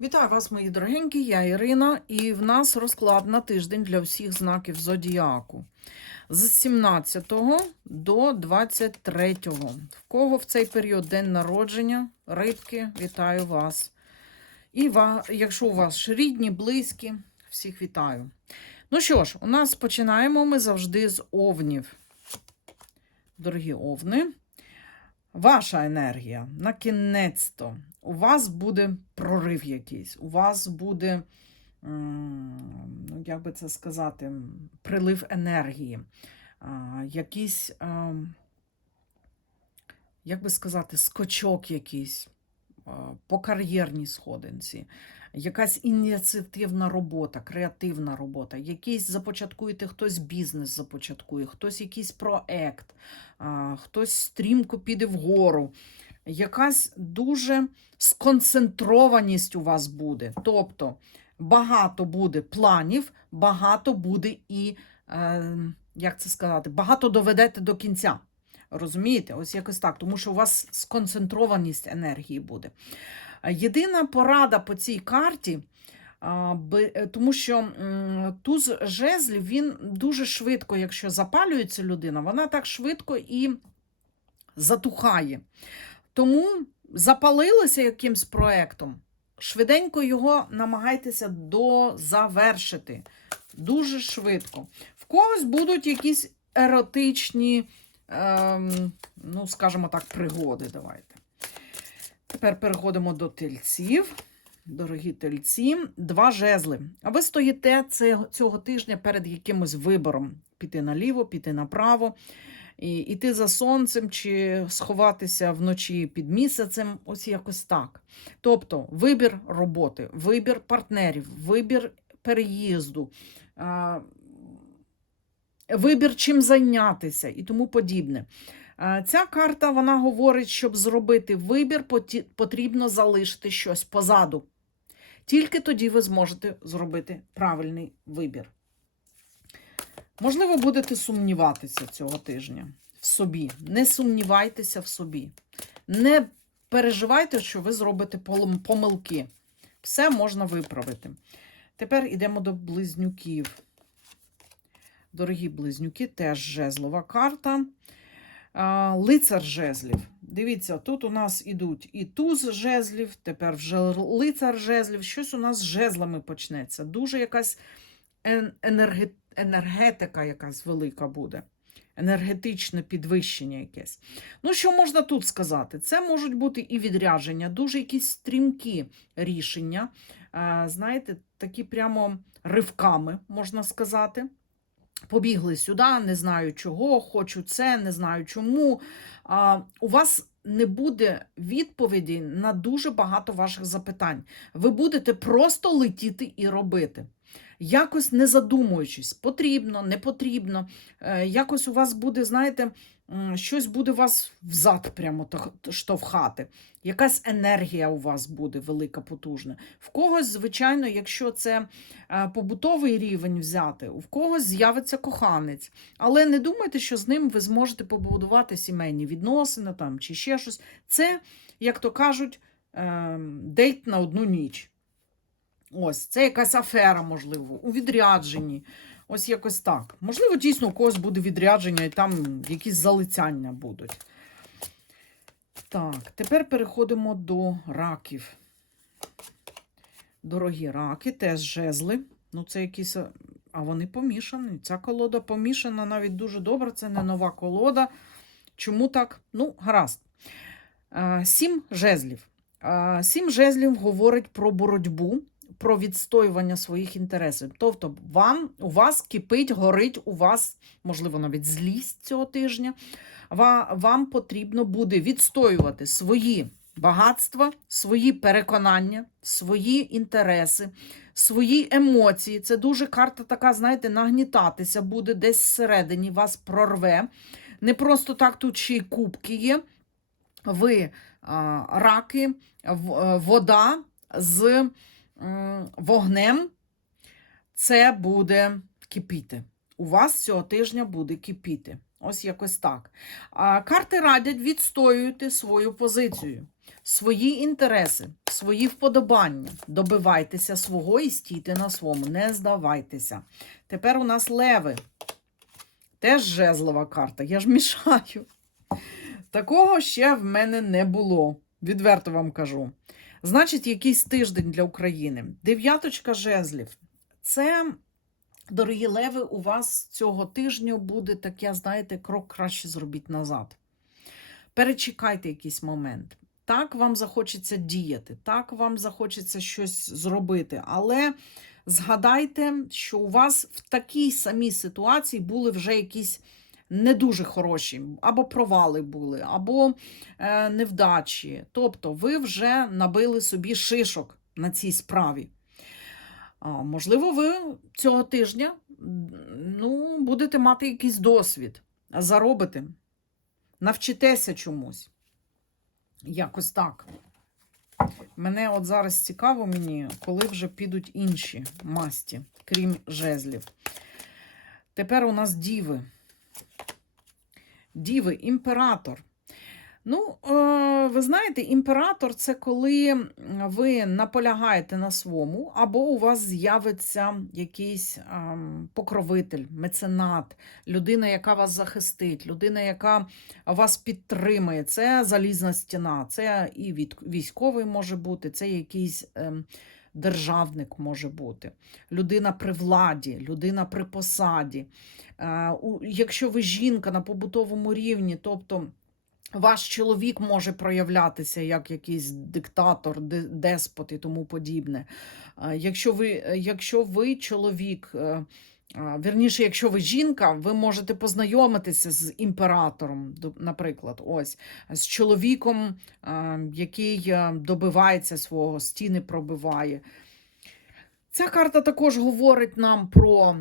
Вітаю вас, мої дорогенькі, я Ірина, і в нас розклад на тиждень для всіх знаків зодіаку. З 17 до 23. В кого в цей період день народження, рибки, вітаю вас. І якщо у вас рідні, близькі, всіх вітаю. Ну що ж, у нас починаємо ми завжди з овнів. Дорогі овни, ваша енергія на кінець-то. У вас буде прорив якийсь, у вас буде, ну, як би це сказати, прилив енергії, якийсь, як би сказати, скочок якийсь по кар'єрній сходинці, якась ініціативна робота, креативна робота, якийсь започаткуєте, хтось бізнес започаткує, хтось якийсь проект, хтось стрімко піде вгору. Якась дуже сконцентрованість у вас буде. Тобто багато буде планів, багато буде і, е, як це сказати, багато доведете до кінця. Розумієте? Ось якось так, тому що у вас сконцентрованість енергії буде. Єдина порада по цій карті, е, тому що туз жезлів він дуже швидко, якщо запалюється людина, вона так швидко і затухає. Тому запалилися якимсь проектом, швиденько його намагайтеся дозавершити. Дуже швидко. В когось будуть якісь еротичні, ем, ну, скажімо так, пригоди. Давайте. Тепер переходимо до тельців. Дорогі тельці, два жезли. А ви стоїте цього, тижня перед якимось вибором: піти наліво, піти направо, і іти за сонцем чи сховатися вночі під місяцем, ось якось так. Тобто вибір роботи, вибір партнерів, вибір переїзду, вибір чим зайнятися і тому подібне. Ця карта вона говорить, щоб зробити вибір, потрібно залишити щось позаду. Тільки тоді ви зможете зробити правильний вибір. Можливо, будете сумніватися цього тижня в собі. Не сумнівайтеся в собі. Не переживайте, що ви зробите помилки. Все можна виправити. Тепер йдемо до близнюків. Дорогі близнюки, теж жезлова карта. Лицар жезлів. Дивіться, тут у нас ідуть і туз жезлів, тепер вже лицар жезлів. Щось у нас з жезлами почнеться. Дуже якась ен- енерге- енергетика якась велика буде. Енергетичне підвищення якесь. Ну, що можна тут сказати? Це можуть бути і відрядження, дуже якісь стрімкі рішення. е, Знаєте, такі прямо ривками, можна сказати. Побігли сюди, не знаю чого, хочу це, не знаю чому. У вас не буде відповіді на дуже багато ваших запитань. Ви будете просто летіти і робити. Якось не задумуючись, потрібно, не потрібно. Е, Якось у вас буде, знаєте, щось буде вас взад прямо штовхати. Якась енергія у вас буде велика, потужна. В когось, звичайно, якщо це е, побутовий рівень взяти, у когось з'явиться коханець. Але не думайте, що з ним ви зможете побудувати сімейні відносини там, чи ще щось. Це, як то кажуть, е, дейт на одну ніч. Ось, це якась афера, можливо, у відрядженні. Ось якось так. Можливо, дійсно у когось буде відрядження і там якісь залицяння будуть. Так, тепер переходимо до раків. Дорогі раки, теж жезли. Ну, це якісь. А вони помішані. Ця колода помішана навіть дуже добре. Це не нова колода. Чому так? Ну, гаразд. Е, Сім жезлів. Е, Сім жезлів говорить про боротьбу, про відстоювання своїх інтересів. Тобто, вам, у вас кипить, горить, у вас, можливо, навіть злість цього тижня. Ва- Вам потрібно буде відстоювати свої багатства, свої переконання, свої інтереси, свої емоції. Це дуже карта така, знаєте, нагнітатися буде десь всередині, вас прорве. Не просто так тут ще й кубки є. Ви а, раки, в- е, вода з вогнем. Це буде кипіти. У вас цього тижня буде кипіти. Ось якось так. А карти радять відстоювати свою позицію. свої інтереси, свої вподобання. Добивайтеся свого і стійте на своєму. Не здавайтеся. Тепер у нас леви. Теж жезлова карта. Я ж мішаю. Такого ще в мене не було. Відверто вам кажу. Значить, якийсь тиждень для України. Дев'яточка жезлів. Це, дорогі леви, у вас цього тижня буде таке, знаєте, крок краще зробіть назад. Перечекайте якийсь момент. Так вам захочеться діяти, так вам захочеться щось зробити, але згадайте, що у вас в такій самій ситуації були вже якісь не дуже хороші, або провали були, або е, невдачі. Тобто ви вже набили собі шишок на цій справі. А, можливо, ви цього тижня ну, будете мати якийсь досвід, заробите, навчитеся чомусь. Якось так. Мене от зараз цікаво мені, коли вже підуть інші масті, крім жезлів. Тепер у нас діви. Діви, імператор. Ну, е, ви знаєте, імператор це коли ви наполягаєте на своєму, або у вас з'явиться якийсь ем, покровитель, меценат, людина, яка вас захистить, людина, яка вас підтримує. Це залізна стіна, це і військовий може бути, це якийсь ем, державник може бути, людина при владі, людина при посаді. Е, якщо ви жінка на побутовому рівні, тобто. Ваш чоловік може проявлятися як якийсь диктатор, де- деспот і тому подібне. Якщо ви, якщо ви чоловік, е, а, вірніше, якщо ви жінка, ви можете познайомитися з імператором, наприклад, ось з чоловіком, який е, добивається свого, стіни пробиває. Ця карта також говорить нам про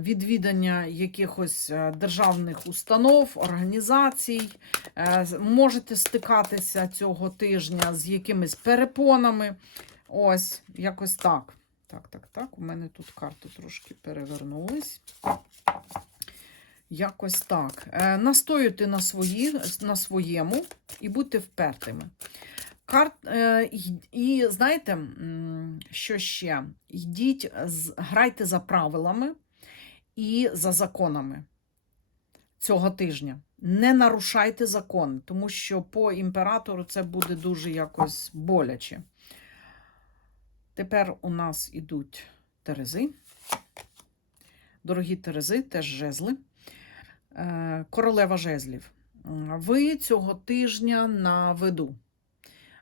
відвідання якихось е, державних установ, організацій. Е, Можете стикатися цього тижня з якимись перепонами. Ось, якось так. Так, так, так. У мене тут карти трошки перевернулись. Якось так. Е, Настоюйте на, свої, на своєму і будьте впертими. Карт, е, і знаєте, що ще? Йдіть, грайте за правилами і за законами цього тижня. Не нарушайте закон, тому що по імператору це буде дуже якось боляче. Тепер у нас ідуть терези. Дорогі терези, теж жезли. Е, Королева жезлів. Ви цього тижня на виду.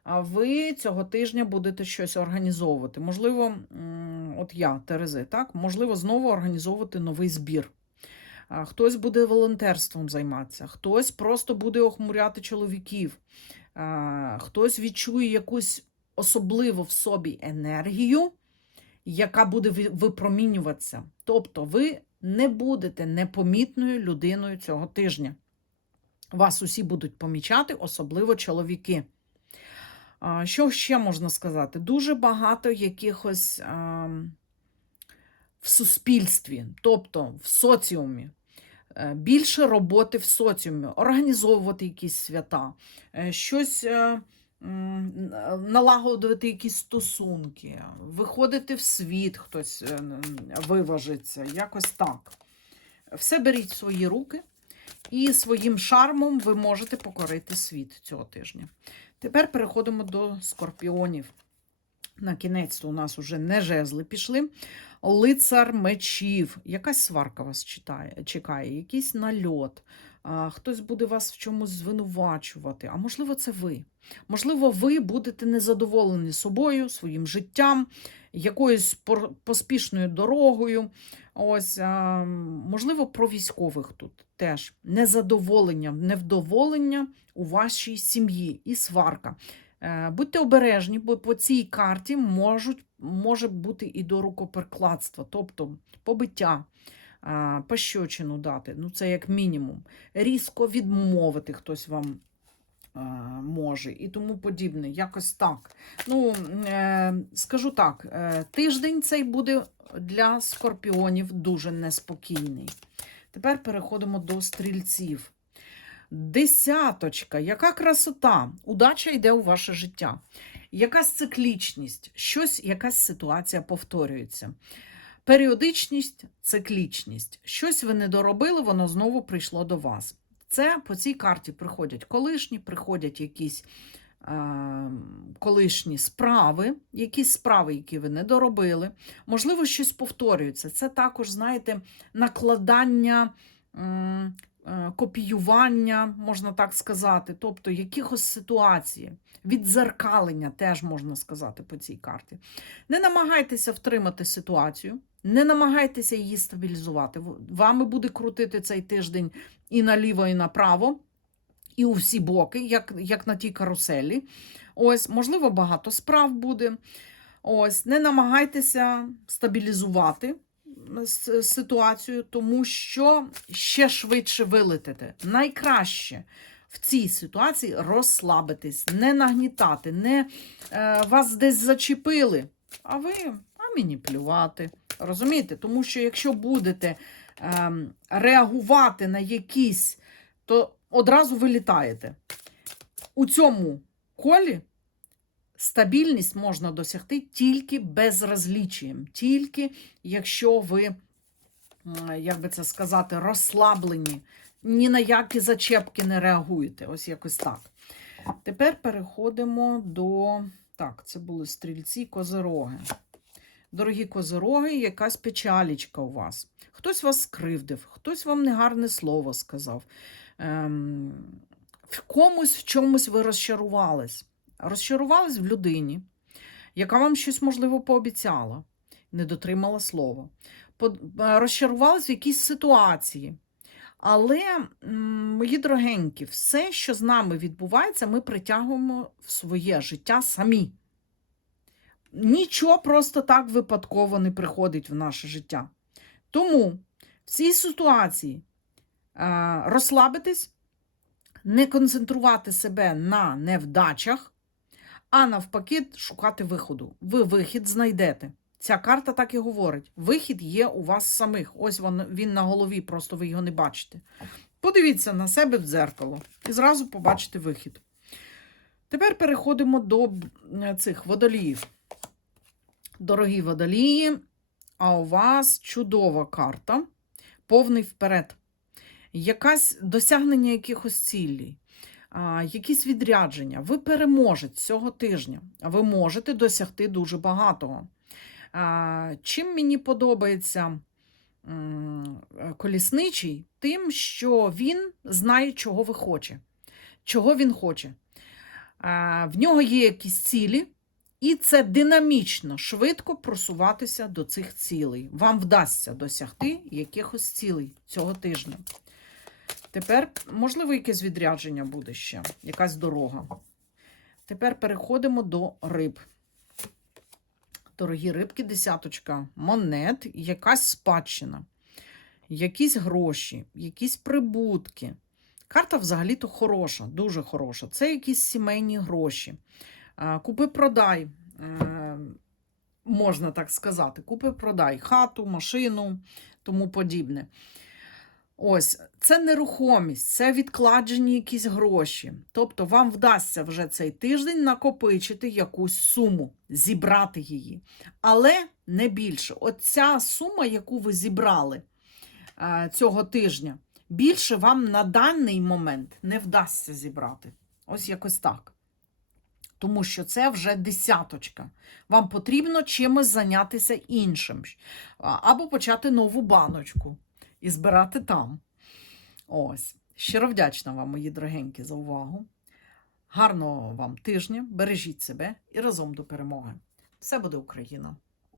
Ви цього тижня будете щось організовувати. Можливо, от я, Терези, так, можливо, знову організовувати новий збір. Хтось буде волонтерством займатися, хтось просто буде охмуряти чоловіків, хтось відчує якусь особливу в собі енергію, яка буде випромінюватися. Тобто ви не будете непомітною людиною цього тижня. Вас усі будуть помічати, особливо чоловіки. Що ще можна сказати? Дуже багато якихось ам, в суспільстві, тобто в соціумі. Е, Більше роботи в соціумі, організовувати якісь свята, е, щось е, налагодити якісь стосунки, виходити в світ, хтось виважиться, якось так. Все беріть в свої руки, і своїм шармом ви можете покорити світ цього тижня. Тепер переходимо до скорпіонів. На кінець у нас уже не жезли пішли. Лицар мечів. Якась сварка вас читає, чекає, якийсь нальот. Хтось буде вас в чомусь звинувачувати. А можливо, це ви. Можливо, ви будете незадоволені собою, своїм життям, якоюсь поспішною дорогою. Ось, можливо, про військових тут теж незадоволення, невдоволення у вашій сім'ї і сварка. Е, Будьте обережні, бо по цій карті можуть, може бути і до рукоперкладства, тобто побиття, е, пощочину дати, ну це як мінімум. Різко відмовити хтось вам може і тому подібне. Якось так. Ну, е, скажу так, е, тиждень цей буде для скорпіонів дуже неспокійний. Тепер переходимо до стрільців. Десяточка, яка красота, удача йде у ваше життя. Якась циклічність, щось, якась ситуація повторюється. Періодичність, циклічність. Щось ви не доробили, воно знову прийшло до вас. Це по цій карті приходять колишні, приходять якісь е, колишні справи, якісь справи, які ви не доробили. Можливо, щось повторюється. Це також, знаєте, накладання. Е, Копіювання, можна так сказати, тобто якихось ситуацій, відзеркалення теж можна сказати по цій карті. Не намагайтеся втримати ситуацію, не намагайтеся її стабілізувати. Вами буде крутити цей тиждень і наліво, і направо, і у всі боки, як, як на тій каруселі. Ось, можливо, багато справ буде. Ось, не намагайтеся стабілізувати ситуацію, тому що ще швидше вилетите. Найкраще в цій ситуації розслабитись, не нагнітати, не е, вас десь зачепили, а ви, а мені плювати. Розумієте? Тому що якщо будете ем, реагувати на якісь, то одразу вилітаєте. У цьому колі стабільність можна досягти тільки безразлічієм, тільки якщо ви, як би це сказати, розслаблені, ні на які зачепки не реагуєте. Ось якось так. Тепер переходимо до. Так, це були стрільці, козироги. Дорогі козироги, якась печалічка у вас. Хтось вас скривдив, хтось вам негарне слово сказав. Ем, в комусь в чомусь ви розчарувались. Розчарувались в людині, яка вам щось, можливо, пообіцяла, не дотримала слова. Е, Розчарувались в якійсь ситуації. Але, мої дорогенькі, все, що з нами відбувається, ми притягуємо в своє життя самі. Нічого просто так випадково не приходить в наше життя. Тому в цій ситуації е, розслабитись, не концентрувати себе на невдачах, а навпаки, шукати виходу. Ви вихід знайдете. Ця карта так і говорить: вихід є у вас самих. Ось він, він на голові, просто ви його не бачите. Подивіться на себе в дзеркало і зразу побачите вихід. Тепер переходимо до цих водоліїв. Дорогі водолії, а у вас чудова карта, повний вперед. Якась досягнення якихось цілей, якісь відрядження. Ви переможете цього тижня. Ви можете досягти дуже багатого. Чим мені подобається е, колісничий? Тим, що він знає, чого ви хоче. Чого він хоче. В нього є якісь цілі, і це динамічно, швидко просуватися до цих цілей. Вам вдасться досягти якихось цілей цього тижня. Тепер, можливо, якесь відрядження буде ще, якась дорога. Тепер переходимо до риб. Дорогі рибки, десяточка, монет, якась спадщина, якісь гроші, якісь прибутки. Карта взагалі-то хороша, дуже хороша. Це якісь сімейні гроші. Купи-продай, е, можна так сказати. Купи-продай хату, машину, тому подібне. Ось, це нерухомість, це відкладені якісь гроші. Тобто вам вдасться вже цей тиждень накопичити якусь суму, зібрати її. Але не більше. Оця сума, яку ви зібрали е, цього тижня, більше вам на даний момент не вдасться зібрати. Ось якось так. Тому що це вже десяточка. Вам потрібно чимось зайнятися іншим. Або почати нову баночку і збирати там. Ось. Щиро вдячна вам, мої дорогенькі, за увагу. Гарного вам тижня, бережіть себе і разом до перемоги. Все буде Україна!